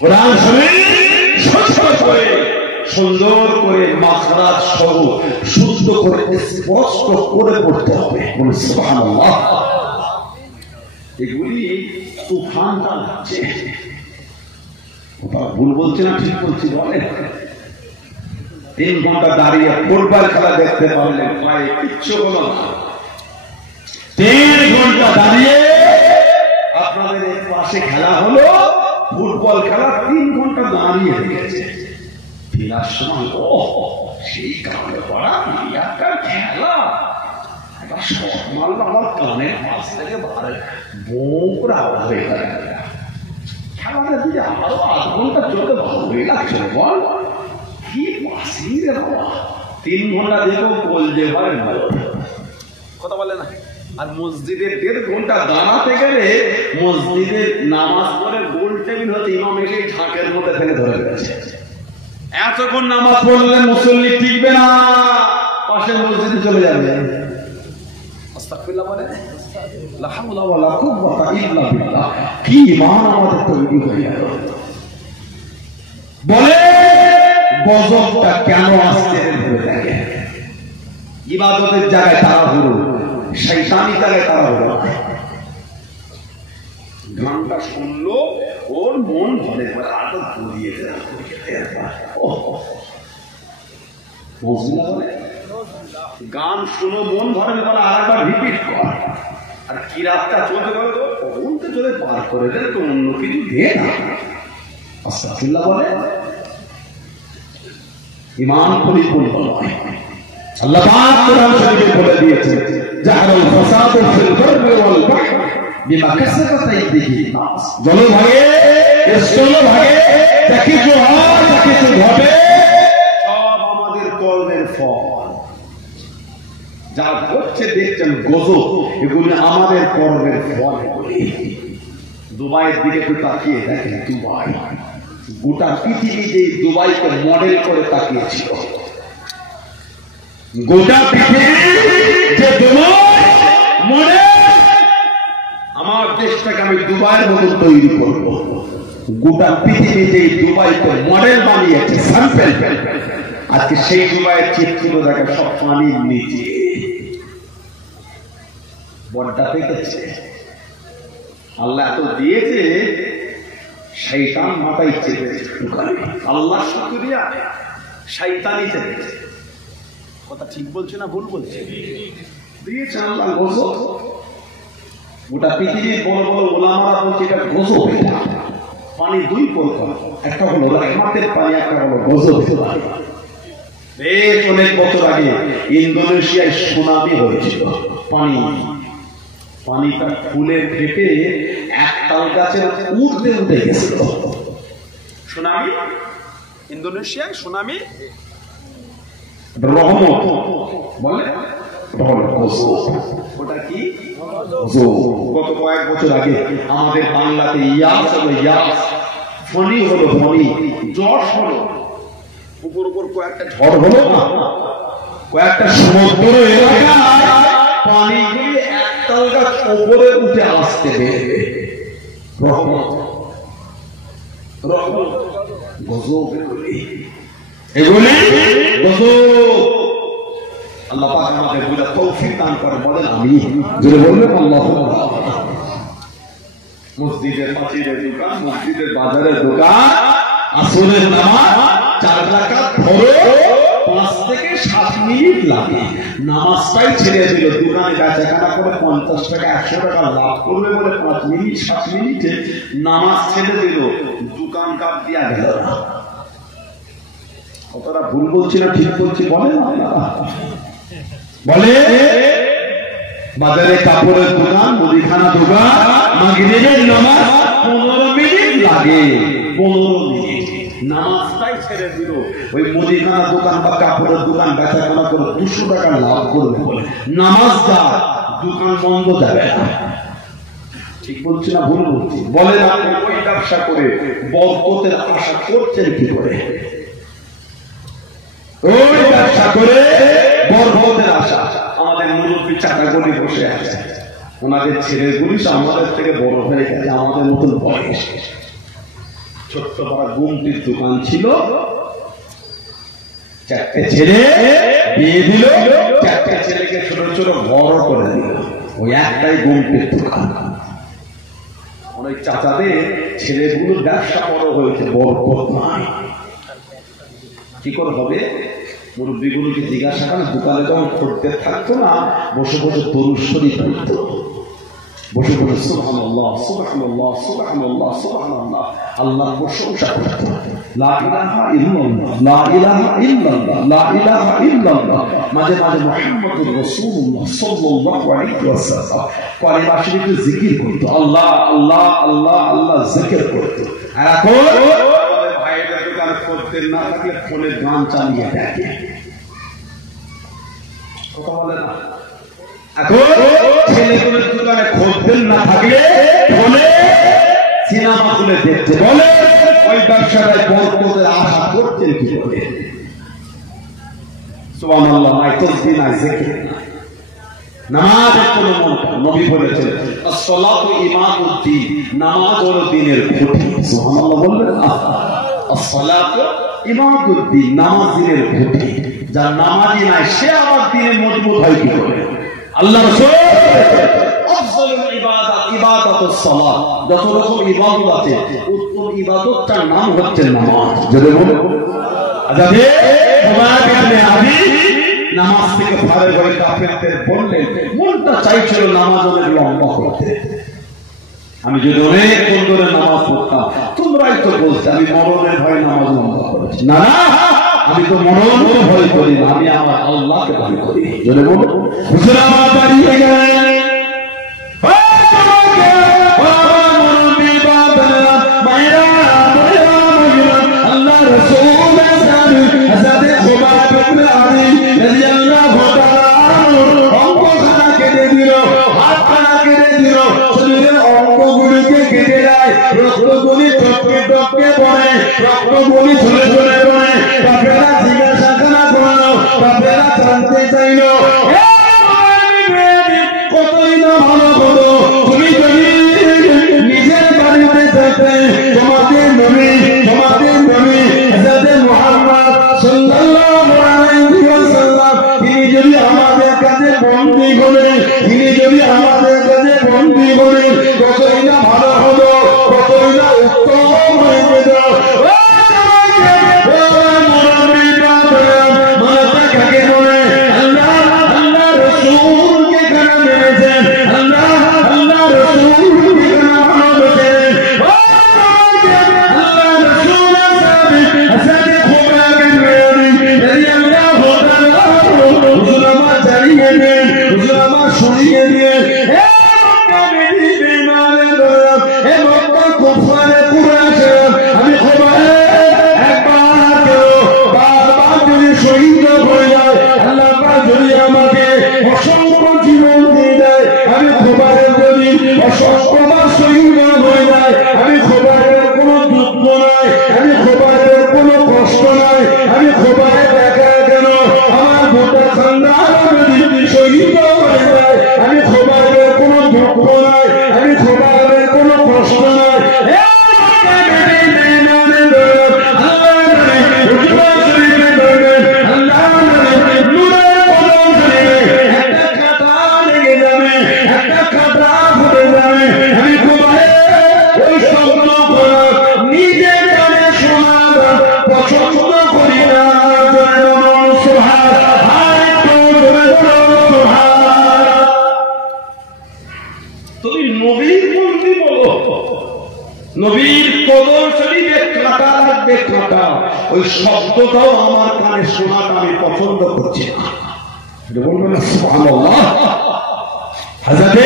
কোরআন শরীফ সুন্দর করে মাখরাজ সহ শুদ্ধ করে স্পষ্ট করে পড়তে হবে। বলুন সুবহানাল্লাহ। এগুলি তুফান চালাচ্ছে, ভুল বলছে না ঠিক বলছি বলে? 3 ঘন্টা দাঁড়িয়ে ফুটবল খেলা দেখতে পারলেন, পায়ে কিচ্ছু হলো না। 3 ঘন্টা দাঁড়িয়ে আপনাদের এক পাশে খেলা হলো, ফুটবল খেলা 3 ঘন্টা দাঁড়িয়ে দেখেছে। ফেরার সময় সেই কারণে পড়া একটা খেলা, একটা শট মারলো আমার কানের পাশ থেকে বোকরা হয়ে গেল। খেলাটা দিকে আমারও 8 ঘন্টা চলতে ভালোই লাগছে বল, কি পাশি রে বাবা। 3 ঘন্টা দেখেও গোল যে হয় ভালো কথা বলে না। আর মসজিদে 1.5 ঘন্টা দাঁড়াতে গেলে মসজিদের নামাজ পড়ে গোল টেবিল হতে ইমাম এসে ঝাঁকের মধ্যে ফেলে ধরে গেছে। এতক্ষণ নামাজ পড়লে মুসল্লি টিকবে না, পাশের মসজিদে চলে যাবে। আস্তাগফিরুল্লাহ বলে, লা হাওলা ওয়ালা কুওয়াতা ইল্লা বিল্লাহ। কি ঈমান আমাদের তৈরি হয়ে গেল। বলে গজবটা কেন আসছে ভেবে দেখে। ইবাদতের জায়গায় তাড়াহুড়ো, শয়তানি জায়গায় তাড়াহুড়ো। গানটা শুনলো ওর মন ভরে আরো ঘুরিয়ে দেয়। গান শুনো মন ভরে আরেকবার রিপিট কর। আর কি রাতটা চলতে পারো তো চলে পার করে দেন, তো অন্য কিছু দিয়ে না। আস্তাগফিরুল্লাহ বলে ঈমান পরিপূর্ণ নয়। আল্লাহ পাক কোরআন শরীফে বলে দিয়েছেন, জাহারাল ফাসাদু ফিল বাররি ওয়াল বাহরি বিমা কাসাবাত আইদিহিন নাস। জলভাগে স্থলভাগে যা কিছু হয়, যা কিছু ঘটে, সব আমাদের কর্মের ফল। যা ঘটছে দেখছেন গজব, এগুলো আমাদের কর্মের ফল। দুবাইয়ের দিকে একটু তাকিয়ে দেখেন, দুবাই গোটা পৃথিবী যে দুবাইকে মডেল করে তাকিয়েছিল, গোটা পৃথিবী যে দুবাই মডেল, আমার দেশটাকে আমি দুবাইয়ের মতো তৈরি করব। গোটা পৃথিবী যে দুবাইকে মডেল বানিয়েছে, স্যাম্পল, আজকে সেই দুবাইয়ের চিত্র দেখা সব পানির নিচে। বড়টা দেখেছে আল্লাহ এত দিয়েছে, শয়তান মাথায় চেপেছে। আল্লাহ শুকরিয়া, শয়তানি চেপেছে। কথা ঠিক বলছে না ভুল বলছে? দিয়েছে আল্লাহ গজব। গোটা পৃথিবীর বড় বড় ওলামারা বলছে এটা গজব। পানি 2 প্রকার, একটা হলো রহমতের পানি, একটা হলো গজবের পানি। বেশ অনেক বছর আগে ইন্দোনেশিয়ায় সুনামি হয়েছিল। পানিটা ফুলে ফেপে একতাল গাছের উঠতে উঠে গেছিল। সুনামি ইন্দোনেশিয়ায়, সুনামি রহমত বলে, ওটা কি গত কয়েক বছর আগে আমাদের বাংলাতে ইয়াস ফনি হলো, ফনি জশ হলো, উপর উপর কয়েকটা ঝড় হলো, কয়েকটা সমুদ্র এলাকায় পানিগুলি একতাল গাছ উপরে উঠে আসতে দেবে। রহমত রহমত গজব, এগুলি গজব। আল্লাহ পাক আমাদের বুঝা তৌফিক দান করে। বলেন আমি জোরে বলবেন আল্লাহুম্মা। মসজিদের পাশের দোকান, মসজিদের বাজারের দোকান, আসরের নামাজ 4 রাকাত ধরে 5 থেকে 7 মিনিট লাগে। নামাজটাই ছেড়ে দিল, দোকানে বেচাকেনা করে 50 টাকা 100 টাকা লাভ করবে বলে 5 মিনিট 7 মিনিটে নামাজ ছেড়ে দিল, দোকান কাপ দিয়া গেল না। কতটা ভুল বলছি না ঠিক বলছি বলেন? বলে বাজারে কাপড়ের দোকান, মুদিখানা দোকান, মাগরিবের নামাজ 15 মিনিট লাগে। 15 মিনিট নামাজটাই ছেড়ে দিল, ওই মুদিখানা দোকান বা কাপড়ের দোকান বেচাকেনা করে 200 টাকা লাভ করবে বলে নামাজ যা, দোকান বন্ধ যাবে না। ঠিক বলছি না ভুল বলছি? বলেন আপনি ওই ব্যবসা করে বরকতের আশা করছেন কি করে? ওই ব্যবসা করে বরকতের আশা। আমাদের মুরব্বী চাকাগুলি বসে আছে, ওনাদের ছেলেগুলি আমাদের থেকে বড় হয়ে গেছে, আমাদের মতন বয়স। ছোট্ট বড় গুমটির দোকান ছিল, 4টে ছেলে বিয়ে দিল, 4টে ছেলেকে ছোট ছোট বড় করে দিল। ওই একটাই গুমটির দোকান। ওই চাচাদের ছেলেগুলোর ব্যবসা বড় হয়েছে, বরকত নাই, কি করে হবে? মুরব্বীগুলোকে জিজ্ঞাসা করেন, দোকানে যখন করতে থাকতো না, বসে বসে দরুদ শরীফ পড়তো, বসে বসে সুবহানাল্লাহ সুবহানাল্লাহ সুবহানাল্লাহ সুবহানাল্লাহ, আল্লাহর প্রশংসা করতো, লা ইলাহা ইল্লাল্লাহ লা ইলাহা ইল্লাল্লাহ লা ইলাহা ইল্লাল্লাহ, মাঝে মাঝে মুহাম্মাদুর রাসূলুল্লাহ সাল্লাল্লাহু আলাইহি ওয়াসাল্লাম কালিমা শরীফে জিকির করতো, আল্লাহ আল্লাহ আল্লাহ আল্লাহ জিকির করতো। আর এখন ভাইদের দোকানে করতে না থাকলে ফোনে গান চালিয়ে দেখে, কথা বলে না। এখন ছেলেগুলোর দোকানে খদ্দের না থাকলে ফোনে সিনেমা খুলে দেখতে বলে, ওই ব্যবসাটায় বরকতের আশা করছেন কি করে? সুবহানাল্লাহ নাই, তাসবিহ নাই, জিকির নাই, নামাজের কোনো মনটা। নবী বলেছেন আসসালাতু ইমাদুদ্দিন, নামাজ হলো দ্বীনের খুঁটি। সুবহানাল্লাহ বলবেন না? আসসালাতু ইমাদুদ্দিন, নামাজ দ্বীনের খুঁটি। যার নামাজই নাই সে আবার দ্বীনে মজবুত হয় কি করে? আল্লাহ রাসূল আফজালুল ইবাদাত ইবাদাতুস সালাত, যত রকম ইবাদত আছে উত্তম ইবাদতটার নাম হচ্ছে নামাজ। যদি বলে আজাবে হুমায়ুন ইবনে আবি নামাজ থেকে ফারেগ হয়ে কাফেরদের বললেন, মনটা চাইছিল নামাজ অনেক লম্বা করতে, আমি যদি অনেক ধরে নামাজ পড়তাম, তোমরাই তো বলতে আমি মরণের ভয়ে নামাজ লম্বা করেছি। না না, আমি তো মরণের ভয় করি না, আমি আমার আল্লাহকে ভয় করি। যদি বলো হুজুর আমার দাঁড়িয়ে গেলেন, আল্লাহ রাসূল হযরত হুমায়ুন ইবনে আবি রাদিয়াল্লাহু তাআলা অঙ্গখানা কেটে দিল, হাতখানা কেটে দিল, শরীরের অঙ্গগুলিকে কেটে দেয়, রক্তগুলি টপকে টপকে পড়ে, রক্তগুলি ঝরে ঝরে পড়ে। বাপেরা জিজ্ঞাসাখানা করলো, বাপেরা জানতে চাইলো, কতই না ভালো হতো তুমি যদি নিজের বাড়িতে থাকতে, তোমাদের নবী হযরত মুহাম্মদ সাল্লাল্লাহু আলাইহি ওয়াসাল্লাম তিনি যদি আমাদের কাছে বন্দী হলেন, তিনি যদি আমাদের কাছে বন্দী হলেন, কতই না ভালো হতো, কতই না উত্তম হয়ে যেত। নবীর কদম শরীফে কাঁটা লাগবে, কাঁটা। ওই শব্দটাও আমার কানে শোনাটা আমি পছন্দ করছি না। বলবেন না সুবহানাল্লাহ? হযরত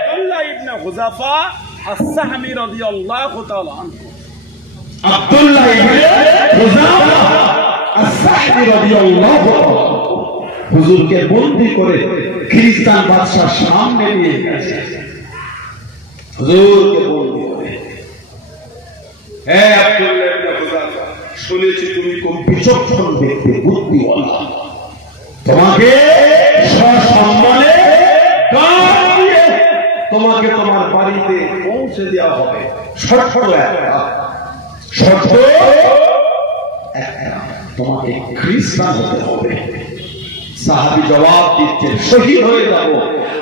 আব্দুল্লাহ ইবনে হুযাফা আস-সাহমি রাদিয়াল্লাহু তাআলা আনহু, আব্দুল্লাহ ইবনে হুযাফা আস-সাহমি রাদিয়াল্লাহু তাআলা হুজুরকে বন্দী করে খ্রিস্টান বাদশার সামনে নিয়ে গেছে। হুজুরকে বন্দী করে, হে আব্দুল্লাহ ইবনে হুযাফা, শুনেছি তুমি খুব বিচক্ষণ ব্যক্তি, বুদ্ধিওয়ালা, তোমাকে সসম্মানে তোমাকে তোমার বাড়িতে পৌঁছে দেওয়া হবে। শর্ত একটা, তোমাকে খ্রিস্টান হতে হবে। সাহাবী জবাব দিচ্ছে, শহীদ হয়ে যাব,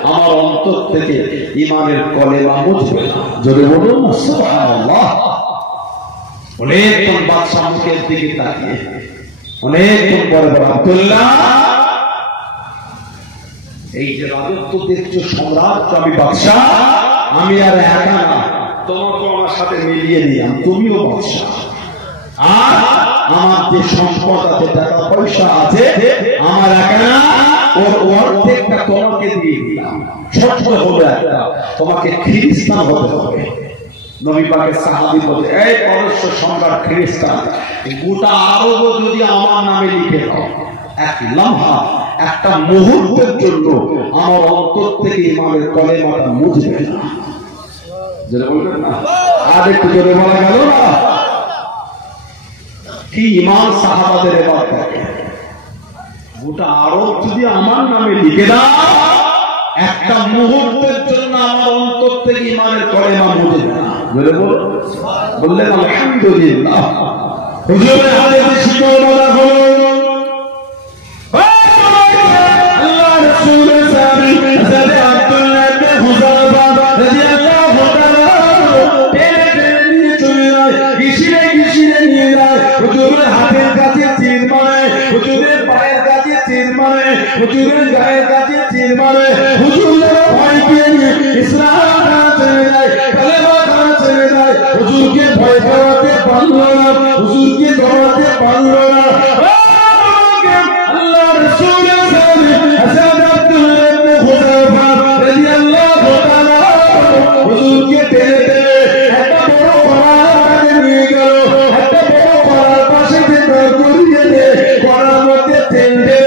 আমার অন্তর থেকে ইমানের কলেমা মুছবে না। জোরে বলুন না সুবহানাল্লাহ। অনেকক্ষণ বাদশাহ মুখের দিকে তাকিয়ে অনেকক্ষণ পরে বলে, আব্দুল্লাহ, এই যে রাজত্ব দেখছো, সম্রাট আমি বাদশাহ, আমি আর একা না, তোমাকে আমার সাথে মিলিয়ে নিলাম, তুমিও বাদশাহ। আর আমার যে সম্পদ আছে, টাকা পয়সা আছে, আমার একা না, ওর অর্ধেকটা তোমাকে দিয়ে দিলাম। ছোট্ট হলো একটা, তোমাকে খ্রিস্টান হতে হবে। নবী পাকের সাহাবী বলে, এই পারস্য সম্রাট খ্রিস্টান, গোটা আরব যদি আমার নামে লিখে দাও, এক লম্হা, একটা মুহূর্তের জন্য আমার অন্তর থেকে ইমানের কলেমাটা মুছবে না। যেটা বলবেন না, আর একটু জোরে বলা গেল না? কি ইমান সাহাবাদের এবার থাকে, গোটা আরব যদি আমার নামে লিখে দাও, একটা মুহূর্তের জন্য আমার অন্তর থেকে ইমানের কলেমা মুছবে না। জোরে বললেন আলহামদুলিল্লাহ। হুজুরের হাদিসে শিকড় বলা হলো, আল্লাহ রাসূলের সাহাবী হযরত আব্দুল্লাহ ইবনে হুযাফা রাদিয়াল্লাহু তাআলা নিয়ে চলে যায়, ঘিসিরে নিয়ে যায়। হুজুরের হাতের কাছে তীর মারে, হুজুরের পায়ের কাছে তীর মারে, হুজুরের গায়ের কাছে তীর মারে। হুজুরের ভয় পেয়ে ইসলাম ছেড়ে যায়, কালেমা ছেড়ে যায়। হুজুরকে ভয় পাওয়াতে পারল না, হুজুরকে ডরাতে পারল না। আল্লাহ রাসূলের সাহাবী হযরত আব্দুল্লাহ ইবনে হুযাফা রাদিয়াল্লাহু তাআলা হুজুরকে টেনে টেনে একটা বড় পাহাড়ে নিয়ে গেল। একটা বড় পাহাড় পাশে থেকে করিয়ে দিয়ে করার মধ্যে টেনে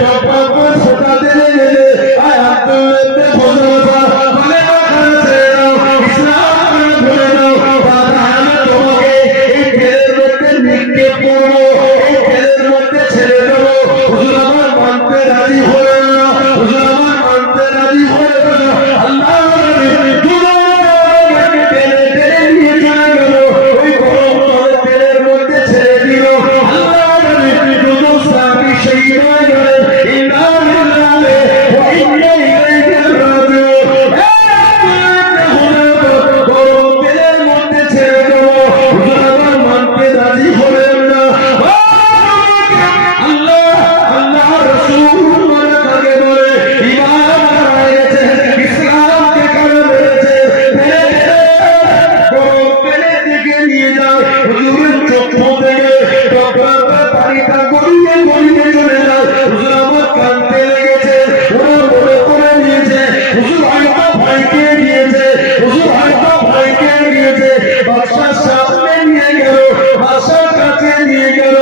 টপক করে ফোঁটা দিয়ে গেলে, আয় আব্দুল্লাহ ইবনে হুযাফা, বলে ছেড়ে দাও, ইসলাম ধরে নাও, বাবা আমি তোমাকে এই ঢেলের মধ্যে নিক্ষেপ করবো, এই ঢেলের মধ্যে ছেড়ে দেবো। হুজুর আমার মানতে রাজি হলেন না, হুজুর আমার মানতে রাজি হলেন না। আল্লাহ টেনে টেনে নিয়ে চলে গেল, ওই গরম তেলের মধ্যে ছেড়ে দিল। আল্লাহ হুজুর সাহাবী শহীদ হয়ে গেলেন। ইন্না লিল্লাহি ওয়া ইন্না ইলাইহি রাজিউন। গরম তেলের মধ্যে ছেড়ে দেব, হুজুর আমার মানতে রাজি হলেন না। আল্লাহ রাসূল বলে কাকে বলে, ঈমান এনেছে, ইসলামকে কারা মেরেছে, গরম তেলের দিকে নিয়ে যায়। হুজুরের চক্ষু থেকে টপটপ পানিটা গড়িয়ে গড়িয়ে চলে যায়। হুজুর আমার কাঁদতে লেগেছে, ওরা মনে করে নিয়েছে হুজুর হয়তো ভয় পেয়ে গিয়েছে, হুজুর হয়তো ভয় পেয়ে গিয়েছে। বাদশার সামনে নিয়ে গেল, বাদশার কাছে নিয়ে গেল।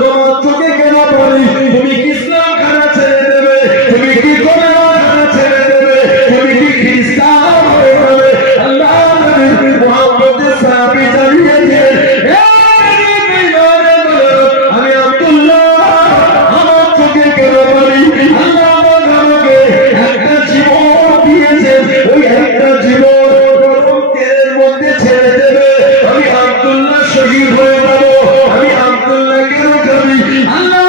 তোমার চোখে কেন বলি, তুমি কি ইসলাম খানা ছেড়ে দেবে, তুমি কি কলেমা খানা ছেড়ে দেবে, তুমি কি খ্রিস্টান হয়ে যাবে? আল্লাহ নবী মুহাম্মদের সাহাবী জানিয়ে দিলেন, আমি আব্দুল্লাহ, আমার চোখে কেন বলি, আল্লাহ আমাকে একটা জীবন দিয়েছে, ওই একটা জীবন গরম তেলের মধ্যে ছেড়ে দেবে, আমি আব্দুল্লাহ শহীদ হয়ে যাব, আমি আব্দুল্লাহ কেন করি? আল্লাহ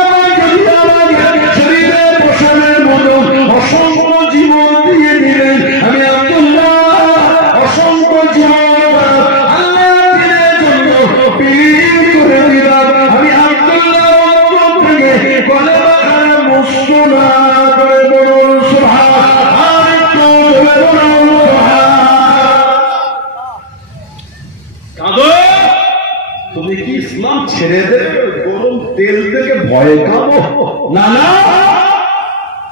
আমাকে শরীরের পোষণের মতো অসংখ্য জীবন দিয়ে দিলেন। আমি আব্দুল্লাহ অসংখ্য জীবন আল্লাহ দিনের জন্য বিলীন করে দিলাম। আমি আব্দুল্লাহ অন্তর থেকে কলেমা খানা মুছতো না। করে বলুন সুবহান, আরেকটু করে বলুন সুবহান। কাঁদো, তুমি কি ইসলাম ছেড়ে দেবে গরম তেল থেকে ভয়ে কাঁদো? না না,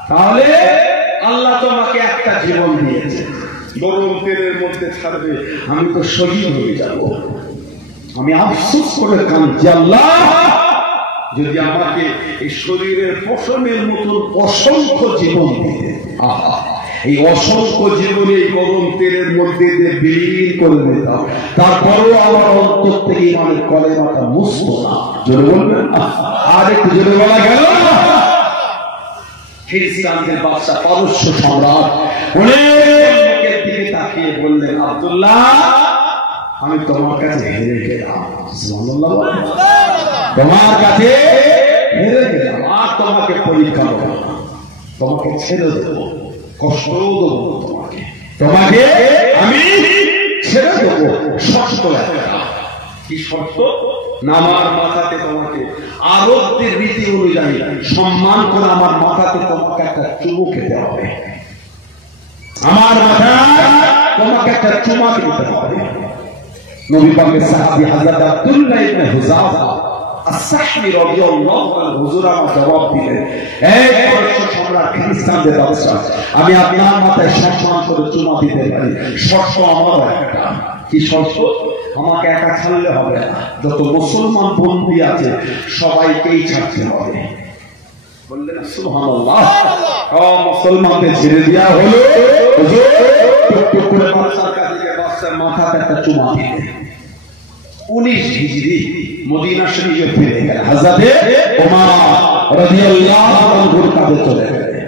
তাহলে আল্লাহ তোমাকে একটা জীবন দিয়েছে, গরম তেলের মধ্যে ছাড়বে, আমি তো শহীদ হয়ে যাব। আমি আফসোস করে কাঁদছি, আল্লাহ যদি আমাকে এই শরীরের পশমের মতন অসংখ্য জীবন দিতে, এই অসংখ্য জীবনে এই গরম তেলের মধ্যে দিয়ে বিলীন করে দিতাম, তারপরেও আমার অন্তর থেকে ইমানের কলেমাটা মুছতো না। জোরে বলবেন, আর একটু জোরে বলা গেল না? খ্রিস্টানদের বাদশা পারস্য সম্রাট অনেকের দিকে তাকিয়ে বললেন, আব্দুল্লাহ আমি তোমার কাছে হেরে গেলাম, সুবহানাল্লাহ, তোমার কাছে হেরে গেলাম, আর তোমাকে পরীক্ষা করব। তোমাকে ছেড়ে দেবো, কষ্টও দেবো তোমাকে, তোমাকে আমি ছেড়ে দেবো। শর্ত একটা, কি শর্ত? আমার মাথাতে তোমাকে আরবদের রীতি অনুযায়ী সম্মান করে আমার মাথাতে তোমাকে একটা চুমু খেতে হবে, আমার মাথায় তোমাকে একটা চুমা দিতে হবে। নবী পাকের সাহাবী হযরত আব্দুল্লাহ ইবনে হুযাফা আস-সাহমি রাদিয়াল্লাহু আনহু হুজুর আমাকে জবাব দিলেন, এই পরশ সম্রাট খ্রিস্টানদের বাদশা, আমি আপনার মাথায় সম্মান করে চুমা দিতে পারি, শর্ত আমার একটা। কি শর্ত? আমাকে একা ছাড়লে হবে না, যত মুসলমান বন্দী আছে সবাইকেই ছাড়তে হবে। বললেন সুবহানাল্লাহ। মুসলমানদের ছেড়ে দেওয়া হলো, হুজুর টুকটুক করে বাদশার কাছে গিয়ে বাদশার মাথাতে একটা চুমা দিলেন। 19 হিজরি মদিনা শরীফে ফিরে গেলেন, হযরতে ওমর রাদিয়াল্লাহু আনহুর কাছে চলে গেলেন।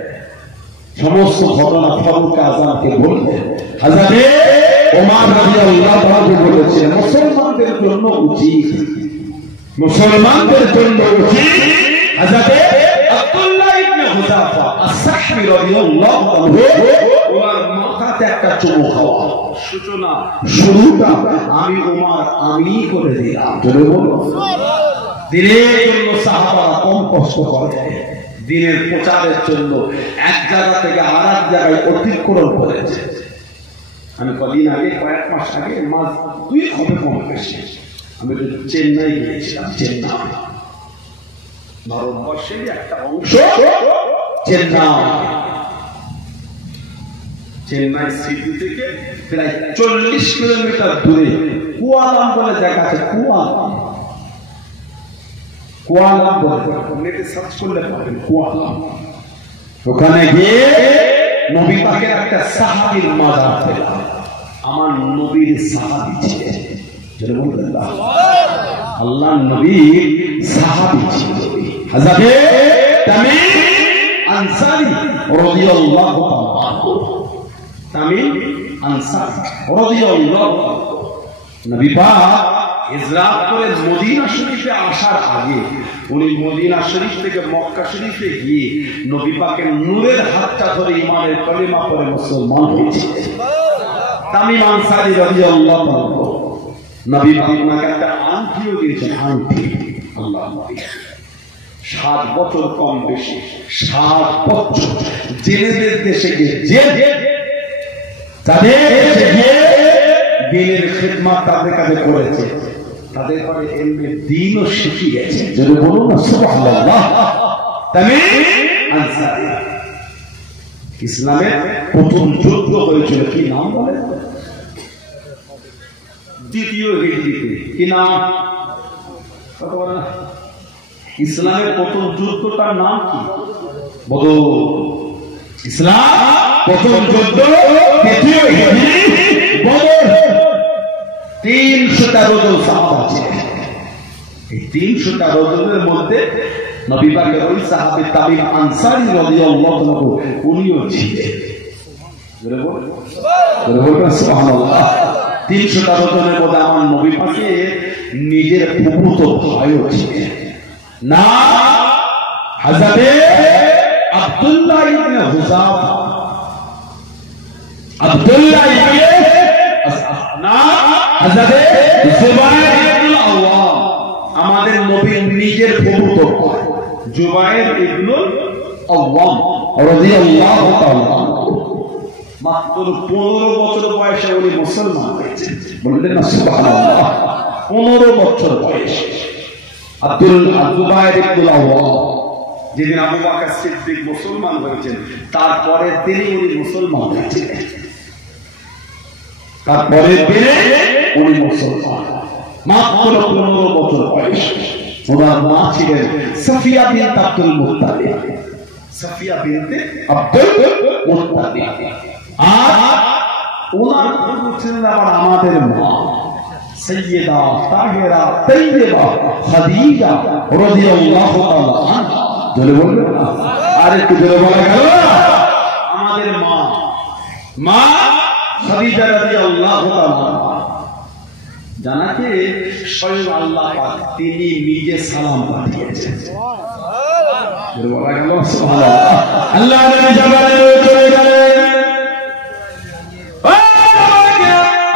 সমস্ত ঘটনা ফারুক আযমকে বললেন। হযরতে ওমর রাদিয়াল্লাহু আনহু বলেছেন, মুসলমানদের জন্য উচিত, মুসলমানদের জন্য উচিত হযরতে আব্দুল্লাহ ইবনে হুযাফা আস-সাহমি রাদিয়াল্লাহু আনহু ওমর মাথাতে একটা চুমু খাওয়া। সূচনা শুরুটা আমি ওমর আমি করে দিলাম। জোরে বলো। দিনের জন্য সাহাবারা কম কষ্ট করে, দিনের প্রচারের জন্য এক জায়গা থেকে আরেক জায়গায় অতিক্রম করেছে। আমি কদিন আগে, কয়েক মাস আগে, মাস 2 হবে কম বেশি, আমি চেন্নাই গিয়েছিলাম। চেন্নাই ভারতবর্ষের একটা অংশ, চেন্নাই সিটি থেকে প্রায় 40 কিলোমিটার দূরে কুয়ালাম বলে জায়গা আছে। কুয়ালাম বলে নেটে সার্চ করলে পাবেন কুয়ালাম। ওখানে গিয়ে নবী পাকের একটা সাহাবীর মাজার পেলাম। আমার নবীর সাহাবী ছিলেন, যেটা বললেন না, আল্লাহর নবীর সাহাবী ছিলেন হযরত তামিম আনসারী রাদিয়াল্লাহু তাআলা আনহু। তামিম আনসারী রাদিয়াল্লাহু আনহু নবী পাক হিজরত করে মদিনা শরীফে আসার আগে উনি মদিনা শরীফ থেকে মক্কা শরীফে গিয়ে নবী পাকের নূরের হাতটা ধরে ঈমানের কলিমা পড়ে মুসলমান হয়েছিলেন। তামিম আনসারী রাদিয়াল্লাহু আনহু নবী পাক ওনাকে একটা আংটিও দিয়েছেন। আংটি আল্লাহ 7 বছর কম বেশি 7 বছর জেলেদের দেশে গিয়ে তাদের দেশে গিয়ে দিনের খিদমত তাদের কাছে করেছে, তাদের পরে এলমে দ্বীনও শিখে গেছে। যদি বলুন না সুবহানাল্লাহ। তামিম আনসারী ইসলামের প্রথম যুদ্ধ হয়েছিল, কি নাম বলে? দ্বিতীয় হিজরিতে। কি নাম? ইসলামের প্রথম যুদ্ধটার নাম কি? বদর। ইসলাম প্রথম যুদ্ধ দ্বিতীয় হিজরি বদর। 300টা রজল সাহাবা ছিলেন। এই 300টা রজলের মধ্যে নবী পাকের ওই সাহাবী তামিম আনসারী রাদিয়াল্লাহু আনহু উনিও ছিলেন। জোরে বলুন সুবহানাল্লাহ। 300টা রজলের মধ্যে আমার নবী পাকের নিজের ফুফুতো ভাইও ছিলেন। না হযরতে আব্দুল্লাহ ইবনে হুযাফা, আব্দুল্লাহ ইবনে না হযরতে জুবায়ের ইবনে আওয়াম, আমাদের নবীর নিজের ফুফুতো জুবায়ের ইবনে আওয়াম রাদিয়াল্লাহু তাআলা মাত্র 15 বছর বয়সে উনি মুসলমান হয়েছেন। বললেন না সুবহানাল্লাহ। 15 বছর বয়সে জুবায়ের ইবনে আওয়াম, যেদিন আবু বকর সিদ্দিক মুসলমান হয়েছেন তারপরে তিনি উনি মুসলমান হয়েছিলেন। তারপরে উনি মুসলমান মাত্র 15 বছর বয়সে। ওনার মা ছিলেন সাফিয়া বিনত আব্দুল মুত্তালিব। সাফিয়া বিনতে আব্দুল মুত্তালিব। আর ওনার পুত্র ছিলেন আবার আমাদের মা সৈয়দা তাহেরা তাইয়্যিবা খাদিজা রাদিয়াল্লাহু তাআলা আনহা। জোরে বলবেন না? আর একটু জোরে বলা গেল। আমাদের মা খাদিজা রাদিয়াল্লাহু তাআলা জানাকে স্বয়ং আল্লাহ পাক তিনি নিজে সালাম পাঠিয়েছেন। আল্লাহ নবী জাবালে চলে গেলেন।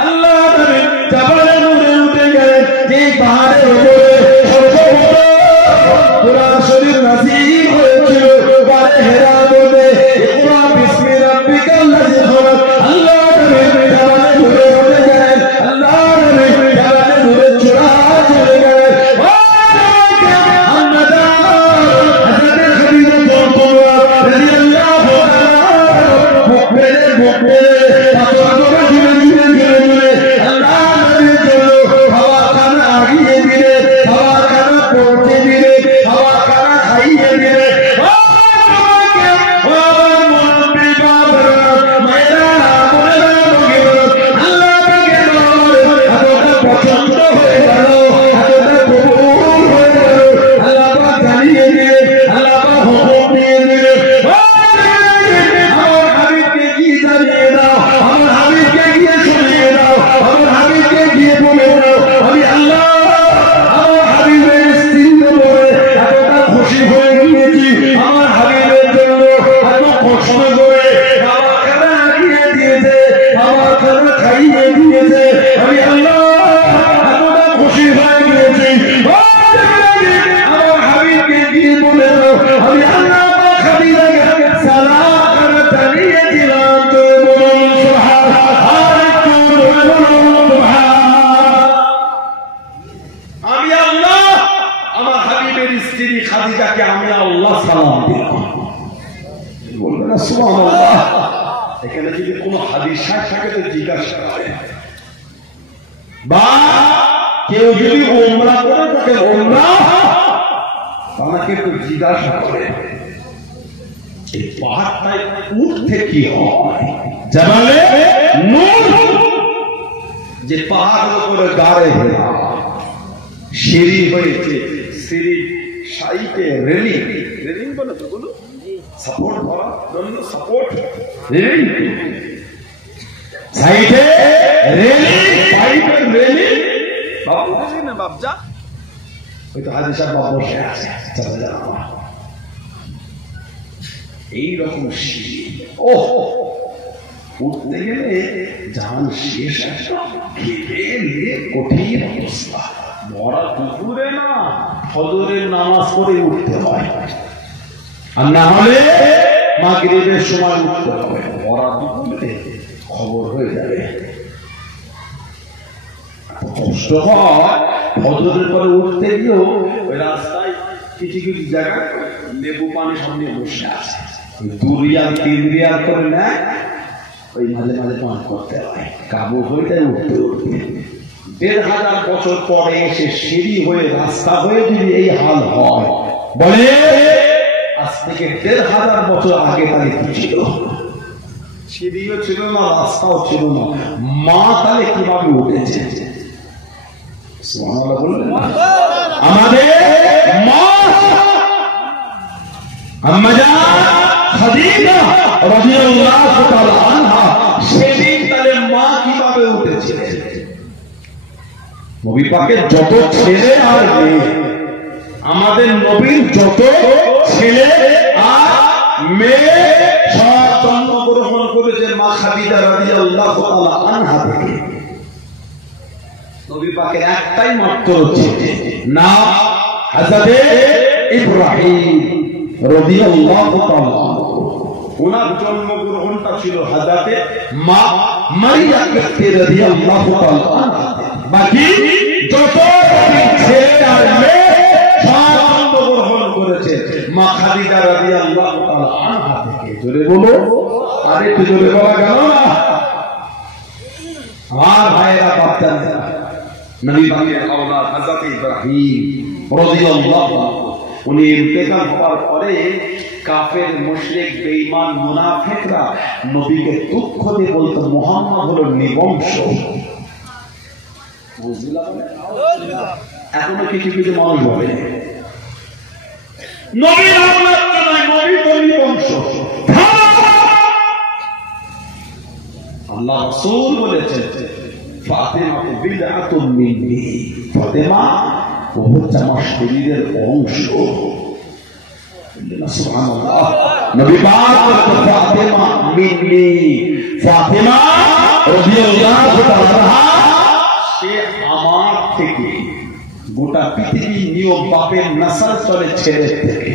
আল্লাহ নবী জাবালে উঠে গেলেন। যে পাহাড়ের উপরে পুরা শরীর নাজিল হয়েছিল পারে হেরা বলে ইকরা বিসমি রাব্বিকাল্লাযী খলাক। আল্লাহ নবী জাবালে উঠে গেলেন। আল্লাহ নবী জাবালে চূড়া চলে গেলেন। এখানে যদি কোনো হাদিস থাকে তো জিজ্ঞাসা করে, বা কেউ যদি ওমরা করে থাকে ওমরা তাকে একটু জিজ্ঞাসা করে এই পাহাড়টায় উঠতে কি হয়। জানালে নূর যে পাহাড়ের উপরে গাড়ে সিঁড়ি হয়েছে, সিঁড়ি সাইডে রেলিং, রেলিং বলে তো বলো সাপোর্ট করার জন্য, সাপোর্ট রেলিং, সাইডে রেলিং, সাইডে রেলিং। বাবু বুঝি না বাবজা, ওই তো হাজি সাহেব বাবু বসে আছে। এইরকম সিঁড়ি, ও উঠতে গেলে জান শেষ, খেলে কঠিন অবস্থা। মরা দুপুরে না ফজরের নামাজ পড়ে উঠতে হয়, আর না হলে মাগরিবের সময় উঠতে হবে। মরা দুপুরে খবর হয়ে যাবে, কষ্ট হয়। ফজরের পরে উঠতে গিয়েও ওই রাস্তায় কিছু কিছু জায়গায় লেবু পানি সামনে বসে আছে, 2 রিয়াল 3 রিয়াল করে নেয়, ওই মাঝে মাঝে পান করতে হয়। কাবু হয়ে যায় উঠতে উঠতে। 1500 বছর পরে এসে সিঁড়ি হয়ে রাস্তা হয়ে যদি এই হাল হয়, বলে আজ থেকে 1500 বছর আগে তাহলে কি ছিল? সিঁড়িও ছিল না, রাস্তাও ছিল না, মা তাহলে কিভাবে উঠেছে? আমাদের মা আম্মা জান খাদিজা রাদিয়াল্লাহু তাআলা আনহা সেদিন তাহলে মা কিভাবে উঠেছে? নবী পাকের যত ছেলে আর মেয়ে, আমাদের নবীর যত ছেলে আর মেয়ে সব জন্মগ্রহণ করেছে মা খাদিজা রাদিয়াল্লাহু তাআলা আনহা থেকে। নবী পাকের একটাই মাত্র ছেলে, নাম হযরত ইব্রাহিম রাদিয়াল্লাহু তাআলা। ওনার জন্মগ্রহণটা ছিল হযরত মা মারিয়াম রাদিয়াল্লাহু তাআলা। বাকি যত ছেলে আর মেয়ে সব জন্মগ্রহণ করেছে মা খাদিজা রাদিয়াল্লাহু তাআলা আনহা থেকে। জোরে বলো, আরে একটু জোরে বলা গেল না? আমার ভাইয়েরা বাপদান নবী পাকের আওলাদ হযরত ইব্রাহিম রাদিয়াল্লাহু আনহু, উনি ইন্তেকাল হওয়ার পরে কাফের, মুশরিক, বেঈমান, মুনাফিকরা নবীকে দুঃখ দিয়ে বলতো মুহাম্মদ হলো নিবংশ। এখনো কিছু কিছু মানুষ বলে নবীর আওলাদ নয়, নবী তো নিবংশ। আল্লাহ রাসূল বলেছেন ফাতিমা বিদআতুন মিন্নি, ফাতিমা ও হচ্ছে আমার শরীরের অংশ। সুবহানাল্লাহ। নবী পাক বলেন ফাতিমা মিন্নি, ফাতিমা রাদিয়াল্লাহু তাআলা সে আমার থেকে। গোটা পৃথিবীর নিয়ম বাপের নাসাল চলে ছেলের থেকে।